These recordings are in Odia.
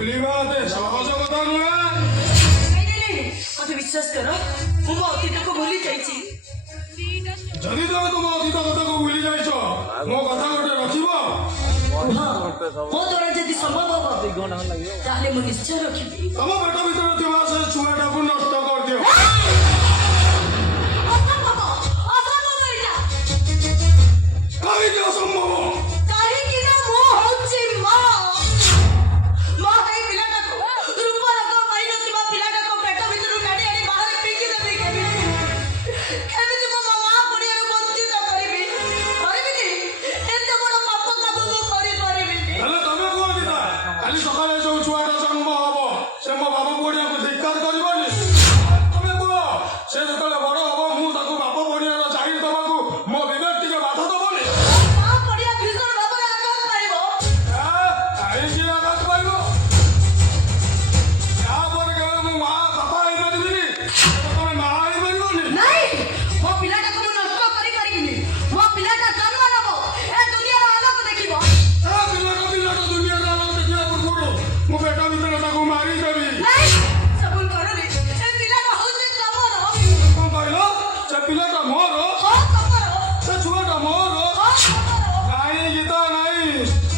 ଭୁଲିବା ଏତେ ସହଜ କଥା ନୁହେଁ। ମତେ ବିଶ୍ୱାସ କର, ମୁଁ ମୋ ଅତୀତକୁ ଭୁଲି ଯାଇଛି। ଯଦି ତମେ ତୁମ ଅତୀତ କଥାକୁ ଭୁଲି ଯାଇଛ, ମୋ କଥା ଗୋଟେ ରଖିବ। ମୋ ଦ୍ୱାରା ଯଦି ସମ୍ଭବ ହବ ତାହେଲେ ମୁଁ ନିଶ୍ଚୟ ରଖିବି। ତମ ପେଟ ଭିତରେ ଥିବା ସେ ଛୁଆଟାକୁ ନଷ୍ଟ କରିଦିଅ। କାହିଁକି ଅସମ୍ଭବ? କାହିଁକି ନା ମୁଁ ହଉଛି ମା। ମା ହେଇ ପିଲାଟାକୁ, ରୂପ ରୋଗ ପାଇନଥିବା ପିଲାଟାକୁ ପେଟ ଭିତରୁ କାଢି ଆଣି ବାହାରେ ଫିଙ୍ଗି ଦେବି କେମିତି? କେମିତି ମୋ ମା ପଡ଼ିଆରୁ ବଞ୍ଚିତ କରିବି? କରିବିନି? ଏତେ ବଡ଼ ପାପ କାମ ମୁଁ କରିପାରିବିନି। ହେଲେ ତମେ କୁହ ଗୀତା, କାଲି ସକାଳେ ଯୋଉ ଛୁଆଟା ଜନ୍ମ ହବ ସେ ମୋ ବାପ ପଡ଼ିଆକୁ ଧିକ୍କାର କରିବନି? ତମେ କୁହ, ସେ ଯେତେବେଳେ ବଡ ହବ ମୁଁ ତାକୁ ବାପ ପଡ଼ିଆର ଜାହିର ଦେବାକୁ ମୋ ବିବେକ ଟିକେ ବାଧା ଦବନି? ମା ପଡ଼ିଆ ଭୀଷଣ ଭାବରେ ଆଘାତ ପାଇବ। କାହିଁକି ଆଘାତ ପାଇବ? ତାପରେ କେବେ ମୁଁ ମା ବାପା ହେଇପାରିବିନି, ତମେ ମା ହେଇପାରିବନି। ନାଇଁ, ମୋ ପିଲାଟାକୁ ମୁଁ ନଷ୍ଟ କରିପାରିବିନି। ମୋ ପିଲାଟା ଜନ୍ମ ନେବ, ଏ ଦୁନିଆର ଆଲୋକ ଦେଖିବ। ପିଲାଟା ଦୁନିଆର ଆଲୋକ ଦେଖିବା ପୂର୍ବରୁ ମୁଁ ପେଟ ଭିତରେ ତାକୁ ମାରିଦେବି। ନାଇଁ, ସେ ଭୁଲ କରନି। ଏ ପିଲାଟା ହଉଛି ତମର। କଣ କହିଲ? ସେ ପିଲାଟା ମୋର, ହଁ ତମର। ସେ ଛୁଆଟା ମୋର। ହଁ ତମର। ନାଇଁ ଗୀତା ନାଇଁ,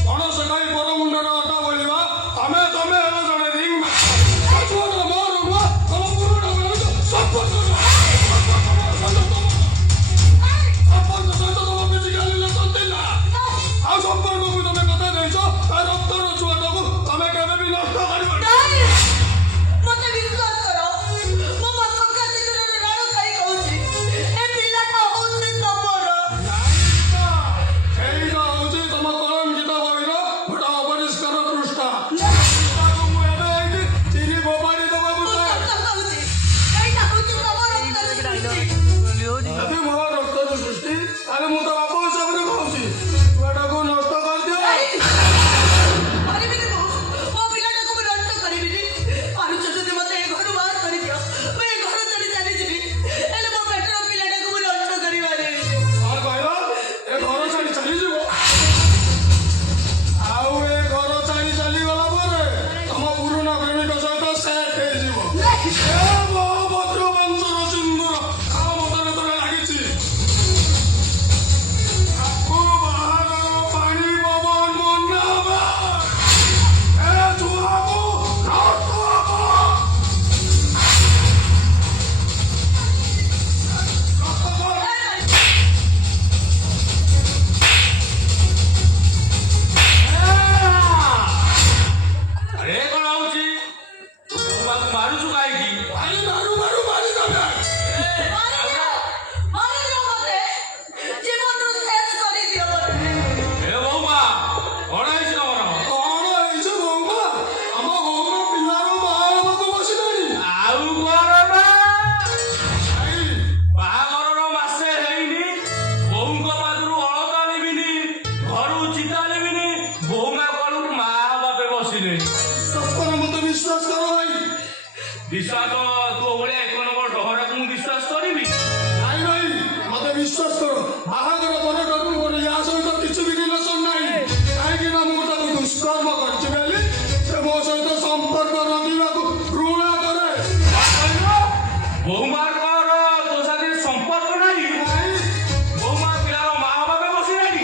କୌଣସ କାଇ ପର ମୁଣ୍ଡରେ ଅଟା ବୋଳିବା। ତମେ ହେଲେ ଜଣେ ରିଂ ମାଷ୍ଟର। ସେ ଛୁଆଟା ମୋର ନୁହଁ, ତମ ପୁରୁଣା ସହିତ ତମ ଫିଜିକାଲ ରିଲେସନ ଥିଲା। ଆଉ ସମ୍ପର୍କକୁ ତମେ କଥା ଦେଇଛ, ତା ରକ୍ତର ଛୁଆଟାକୁ ତମେ କେବେ ବି ନଷ୍ଟ କରିବନି। ନାଇଁ, ମତେ ବିଶ୍ୱାସ କର, ମୋ ମା ସଂକ୍ରାନ୍ତି ଦିନରେ ରାଣ ଖାଇ କହୁଛି, ଏ ପିଲାଟା ହଉଛି ତମର। ଏଇଟା ହଉଛି ତମ କଲଙ୍କିତ ବହିର ଗୋଟେ ଅପରିଷ୍କାର ପୃଷ୍ଠା। ତାକୁ ମୁଁ ଏବେ ଏଇଠି ଚିରି ଫୋପାଡ଼ି ଦେବାକୁ ଚାହେଁ। ଏଇଟା ହଉଛି ତମ ରକ୍ତର ସୃଷ୍ଟି। ଯଦି ମୋ ରକ୍ତର ସୃଷ୍ଟି, ତାହେଲେ ମୁଁ ତ ବାପ ହିସାବରେ କହୁଛି, ଛୁଆଟାକୁ ନଷ୍ଟ କରିଦିଅ। କରିବିନି ମୁଁ, ମୋ ପିଲାଟାକୁ ମୁଁ ନଷ୍ଟ କରିବିନି। ପାରୁଛ ଯଦି ମତେ ଏ ଘରୁ ବାହାର କରିଦିଅ, ମୁଁ ଏ ଘର ଛାଡ଼ି ଚାଲିଯିବି। ହେଲେ ମୋ ପେଟର ପିଲାଟାକୁ ମୁଁ ନଷ୍ଟ କରିପାରିବିନି। କଣ କହିଲ? ଏ ଘର ଛାଡ଼ି ଚାଲିଯିବ? ଆଉ ଏ ଘର ଛାଡ଼ି ଚାଲିଗଲା ପରେ ତମ ପୁରୁଣା ପ୍ରେମିକ ସହିତ ସେଟ୍ ହେଇଯିବ। ଏ ମୋ ବଜ୍ରବଂଶର ସିନ୍ଦୁର ତା ମତରେ ତଳେ ଲାଗିଛି। ତାକୁ ବାହାରର ପାଣି ପବନ ବନାବା। ଏ ଛୁଆକୁ ନଷ୍ଟ ହବ। ଆରେ କଣ ହଉଛି? ତୁ ବୋଉମାକୁ ମାରୁଛୁ କାହିଁକି? ମାରି ଦେବେ। ମାରିଦିଅ ମତେ, ଜୀବନରୁ ଶେଷ କରିଦିଅ ମତେ। ଏ ବୋଉମା, କଣ ହେଇଛି ତମର? କଣ ହେଇଛି ବୋଉମା? ଆମ ବୋଉମା ପିଲାର ବାହା ହେବାକୁ ବସିଲେଣି। ଆଉ କଣ ନା? ଭାଇ, ବାହାଘରର ମାସେ ହେଇନି, ବୋଉଙ୍କ ପାଖରୁ ଅଳତା ନେବିନି, ଘରୁ ଚିତା ନେବିନି, ବୋଉମା କଳୁ ମା ବାପେ ବସିଲେ। ସତରେ ମତେ ବିଶ୍ୱାସ କର ଭାଇ। ବିଶ୍ୱାସ? ତୋ ଭଳିଆ ଏକ ନମ୍ବର ଡହରାକୁ ମୁଁ ବିଶ୍ୱାସ କରିବି? ନାଇଁ, ମତେ ବିଶ୍ୱାସ କର, ବାହାଘର ପରଠାରୁ ମୋର ୟା ସହିତ କିଛି ବି ରିଲେସନ ନାହିଁ। କାହିଁକି ନା ମୁଁ ତାକୁ ଦୁଷ୍କର୍ମ କରିଛି ବୋଲି ସେ ମୋ ସହିତ ସମ୍ପର୍କ ରଖିବାକୁ ଘୃଣା କରେ। ବୋଉମାଙ୍କର ତୋ ସାଥିରେ ସମ୍ପର୍କ ନାହିଁ? ଭାଇ, ବୋଉମା ପିଲାର ମା ବାପେ ବସିଲେଣି?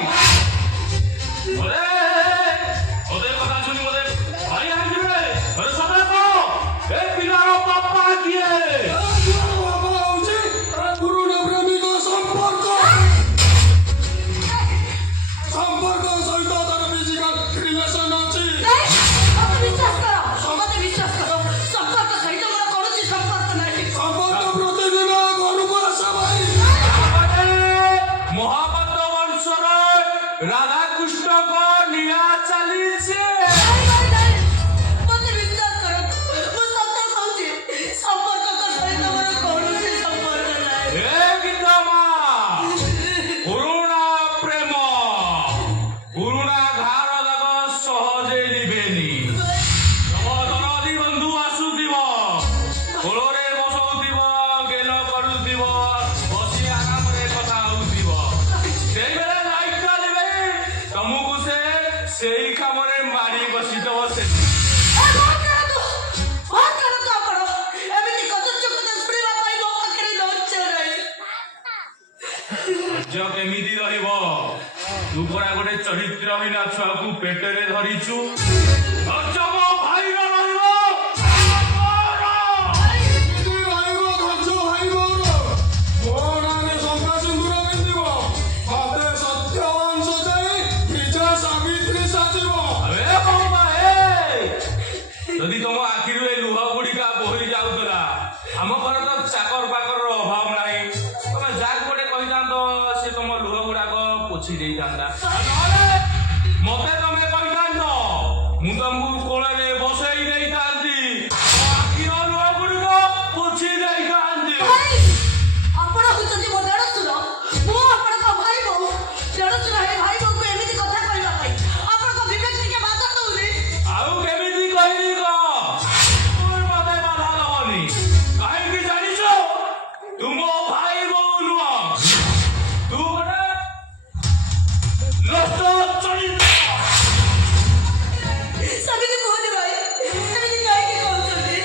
ওদের কথা শুনি ওদের ভাই আসবে সদা এ পিলার বাপা কিয়ে ତୁ ପରା ଗୋଟେ ଚରିତ୍ରହୀନ ଛୁଆକୁ ପେଟରେ ଧରିଛୁ। ଧୈର୍ଯ୍ୟ ମୋ ଭାଇର ରହିବ। ଏମିତି ରହିବ ଧୈର୍ଯ୍ୟ ଭାଇ ମୋର। ମୋ ନାଁରେ ଶଙ୍ଖା ସିନ୍ଦୁର ପିନ୍ଧିବ। ମତେ ସତ୍ୟବାନ ସଜାଇ ନିଜେ ସାବିତ୍ରୀ ସାଜିବ। ଏ ବୋଉମା, ଯଦି ତମ ଆଖିରୁ ଏ ଲୁହ ଗୁଡିକା ବୋହି ଯାଉଥିଲା, ଆମ ଘରେ ତ ଚାକର ବାକରର ଅଭାବ ନାହିଁ। ତମେ ଯାହାକୁ ଗୋଟେ କହିଥାନ୍ତ, ସେ ତମ ଲୁହ ଗୁଡାକ ପୋଛି ଦେଇଥାନ୍ତା। ନହେଲେ ମତେ ତମେ କହିଥାନ୍ତ, ମୁଁ ତମକୁ କୋଳରେ ବସେଇ ଦେଇଥାନ୍ତି, ମୋ ଆଖିର ଲୁହ ଗୁଡିକ ପୋଛି ଦେଇଥାନ୍ତି। ଭାଇ, ଆପଣ ହଉଛନ୍ତି ମୋ ଦେଢଶୁର। ମୁଁ ଆପଣଙ୍କ ଭାଇ ବୋଉ। ଦେଢଶୁର ହେଇ ଭାଇ ବୋଉକୁ ଏମିତି କଥା କହିବା ପାଇଁ ଆପଣଙ୍କ ବିବେକ ଟିକେ ବାଧା ଦଉନି। ଆଉ କେମିତି କହିବି କହ? ତୁମେ ମତେ ବାଧା ଦବନି। କାହିଁକି ଜାଣିଛ? ତୁ ମୋ ଭାଇ ବୋଉ ନୁହଁ, ତୁ ଗୋଟେ ନଷ୍ଟ ଚରିତ୍ର। ସେମିତି କୁହନି ଭାଇ, ସେମିତି କାହିଁକି କହୁଛନ୍ତି?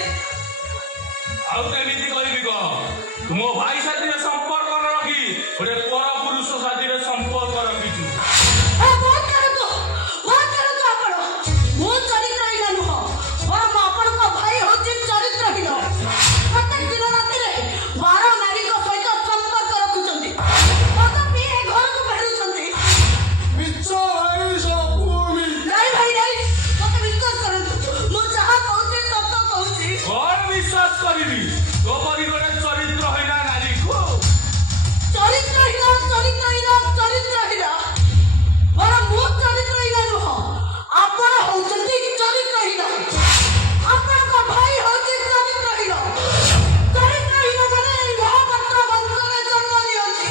ଆଉ କେମିତି କହିବି କହ? ତୁ ମୋ ଭାଇ ସାଥିରେ ସମ୍ପର୍କ ନ ରଖି ଗୋଟେ ପର ପୁରୁଷ ସାଥିରେ ସମ୍ପର୍କ ରଖିଛୁ। ବହୁତ କାରକ ଆପଣ। ମୁଁ ଚରିତ୍ରହୀନ ନୁହଁ, ବରଂ ଆପଣଙ୍କ ଭାଇ ହଉଛି ଚରିତ୍ରହୀନ। ପ୍ରତ୍ୟେକ ଦିନ ରାତିରେ 12 ନାରୀଙ୍କ ସହିତ ସମ୍ପର୍କ ରଖୁଛନ୍ତି, ତଥାପି ଏ ଘରକୁ ଫେରୁଛନ୍ତି। ମିଛ ଭାଇ ସବୁ ମିଛ। ନାଇଁ ଭାଇ ନାଇଁ, ମତେ ବିଶ୍ୱାସ କରନ୍ତୁ, ମୁଁ ଯାହା କହୁଛି ସତ କହୁଛି। କଣ ବିଶ୍ୱାସ କରିବି ତୋ ପରି ଗୋଟେ ଚରିତ୍ରହୀନ ନାରୀକୁ? ଚରିତ୍ରହୀନ ବରଂ ମୁଁ ଚରିତ୍ରହୀନ ନୁହଁ, ଆପଣ ହଉଛନ୍ତି ଚରିତ୍ରହୀନ। ଆପଣଙ୍କ ଭାଇ ହଉଛି ଚରିତ୍ରହୀନ। ଚରିତ୍ରହୀନ ମାନେ ଏଇ ମହାପାତ୍ର ବଂଶରେ ଜନ୍ମ ନିଅନ୍ତି।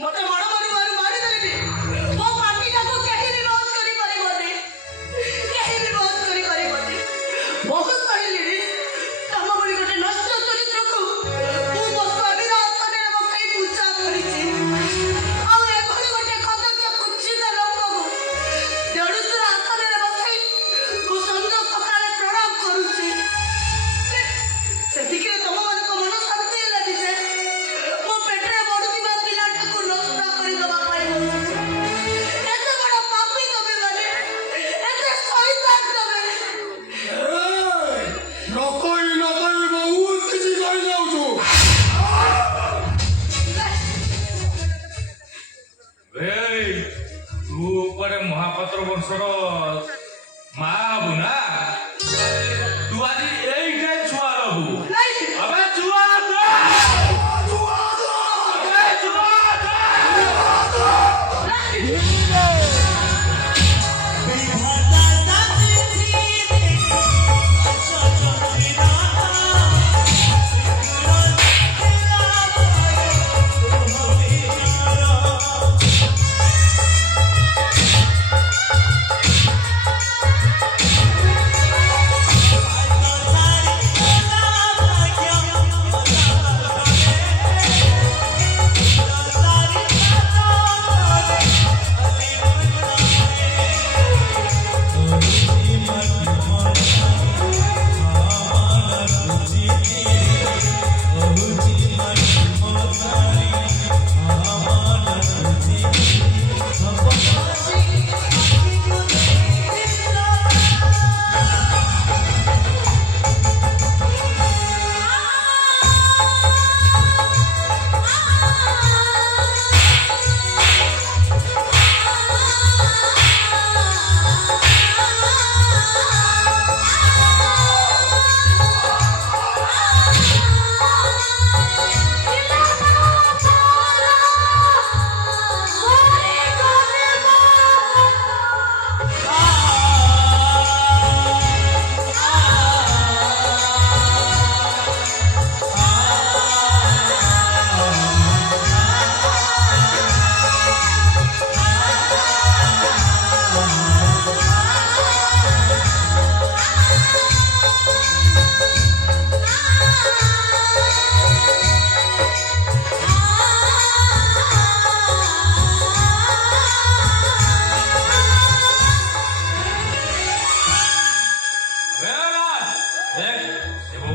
ମତେ ମାରିଦେଲି। ମୋ ପାଟିଟାକୁ କେହି ବି ବନ୍ଦ କରିପାରିବନି। ବହୁତ କହିଲିଣି, ତମ ଭଳି ଗୋଟେ ନଷ୍ଟ ଚରିତ୍ରକୁ ମୁଁ ମୋ ସ୍ୱାମୀର ଆସନରେ ବସାଇ ପୂଜା କରିଛି। ଆଉ ଏଭଳି ଗୋଟେ କଦର୍ଯ୍ୟ କୁଚ୍ଛିତ ଲୋକକୁ ଦେଢଶୁର ଆସନରେ ବସାଇ ମୁଁ ସଞ୍ଜ ସକାଳେ ପ୍ରଣାମ କରୁଛି। ସେତିକିରେ ତମମାନଙ୍କ ମନ ଶାନ୍ତି ହେଲାନି ଯେ ମୋ ପେଟରେ ବଢୁଥିବା ପିଲାଟାକୁ ନଷ୍ଟ କରିଦେବା ପାଇଁ ଏତେ ବଡ଼ ପାପୀ ତମେ ମାନେ, ଏତେ ଶୈତାନ ତମେ। ନ କହି ବହୁତ କିଛି କହିଯାଉଛୁ। ଏଇ ତୁ ଉପରେ ମହାପାତ୍ର ବଂଶର ମା ହବୁ ନା? ତୁ ଆଜି ଏଇଠେ ଛୁଆ ହବୁ। ନାଇଁ, अबे छुआ दे! अबे छुआ दे! Thank you.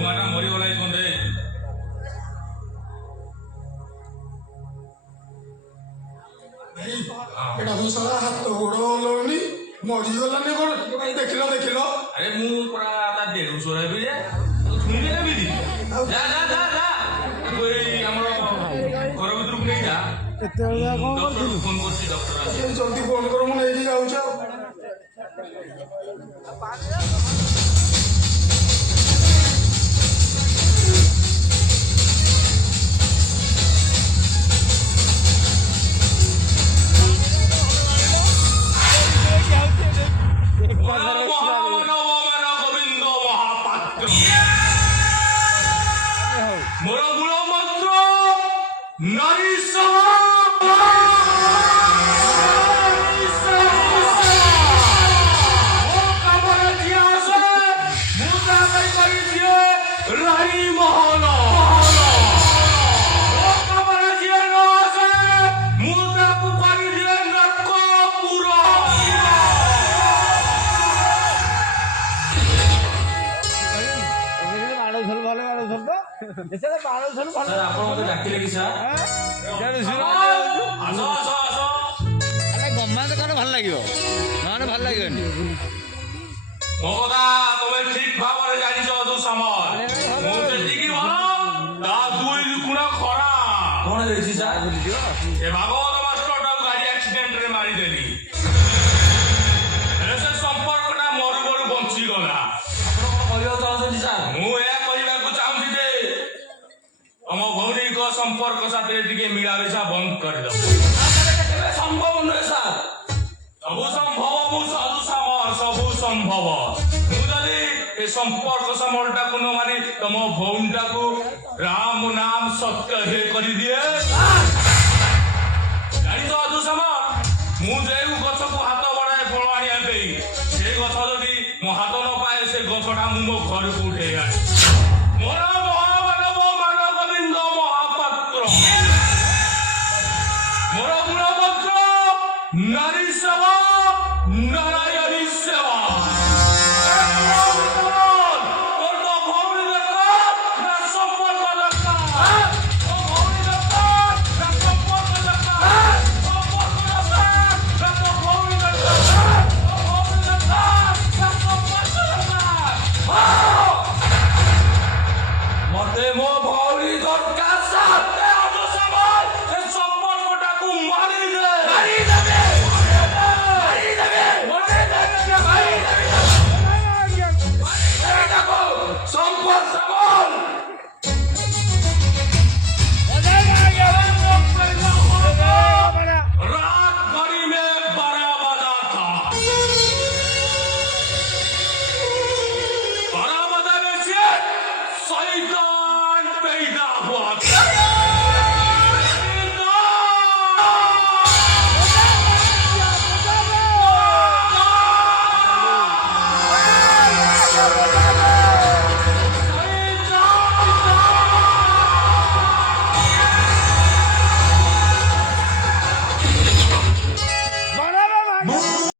ଲୁହାଟା ମରିଗଲା କନ୍ଦେ এটা তো সারা হাত গোড় হলনি মরিগলানি কোন ভাই দেখিল দেখিল আরে ମୁଁ ପୁରା ତା ଦେଢଶହ ହେବି ଯେ ଛୁଇଁଲେ କେମିତି ଯା ଯା ଯା ଯା ତାକୁ ଏଇ ଆମର ଘର ଭିତରକୁ ନେଇ ଯା ଡକ୍ଟରକୁ ଫୋନ କରୁଛି ଡକ୍ଟର ଆସିବ এই জলদি ফোন করো মু নেইকি যাউছ মহামানব গোবিন্দ মহাপাত্র মোর মূল মন্ত্র নারী রানী মহল ମୁଁ ତାକୁ କରିଦିଏ ନର୍କପୁର ସାର୍ ଆପଣ ମତେ ଡାକିଲେ କି ସାର୍ ଆସ ଆସ ଆସ ଗମେଣ୍ଟ କଲେ ଭଲ ଲାଗିବ ନହେଲେ ଭଲ ଲାଗିବନି ମୋ କଥା ତମେ ଠିକ ଭାବରେ ଜାଣିଛ ଯୋଉ ସମୟ ମୁଁ ଯେତିକି ଭଲ ତା ଦୁଇ ଗୁଣ ଖରାପ କଣ ହେଇଛି ସାର୍ ଏ ଭାଗବତ ମାଷ୍ଟରଟାକୁ ଗାଡି ଆକ୍ସିଡେଣ୍ଟରେ ମାରିଦେଲି ହେଲେ ସେ ସମ୍ପର୍କଟା ମରୁ ମରୁ ବଞ୍ଚିଗଲା ଆପଣ କଣ କହିବାକୁ ଚାହୁଁଛନ୍ତି ସାର୍ ମୁଁ ଏହା କହିବାକୁ ଚାହୁଁଛି ଯେ ତମ ଭୌତିକ ସମ୍ପର୍କ ସାଥିରେ ଟିକେ ମିଳାମିଶା ବନ୍ଦ କରିଦବ ସମ୍ଭବ ନୁହେଁ ସାର୍ ସବୁ ସମ୍ଭବ ମୁଁ ସବୁ ସମ୍ଭବ ମୁଁ ଯଦି ଏ ସମ୍ପର୍କ ସମରଟାକୁ ନ ମାରି ତମ ଭଉଣୀଟାକୁ ରାମ ନାମ ସତ୍ୟ ହେ କରିଦିଏ ଜାଣିଛ ଅଧୁ ସମର ମୁଁ ଯେଉଁ ଗଛକୁ ହାତ ବଢାଏ ଫଳ ଆଣିବା ପାଇଁ ସେ ଗଛ ଯଦି ମୋ ହାତ ନ ପାଏ ସେ ଗଛଟା ମୁଁ ମୋ ଘରକୁ ଉଠେଇ ଆଣେ ମୋର ମହାମାନବ ମାନ ଗୋବିନ୍ଦ ମହାପାତ୍ର ମୋର ମୂଳ ମନ୍ତ୍ର ନାରୀ ସେବା ନାରାୟଣୀ ସେବା মতে ମୋ ଭଉଣୀ ଦରକାର ସାଥେ ଅଧ ସମୟ ଏ ସମ୍ପର୍କଟାକୁ ମାରିଦେବେ সম্পদ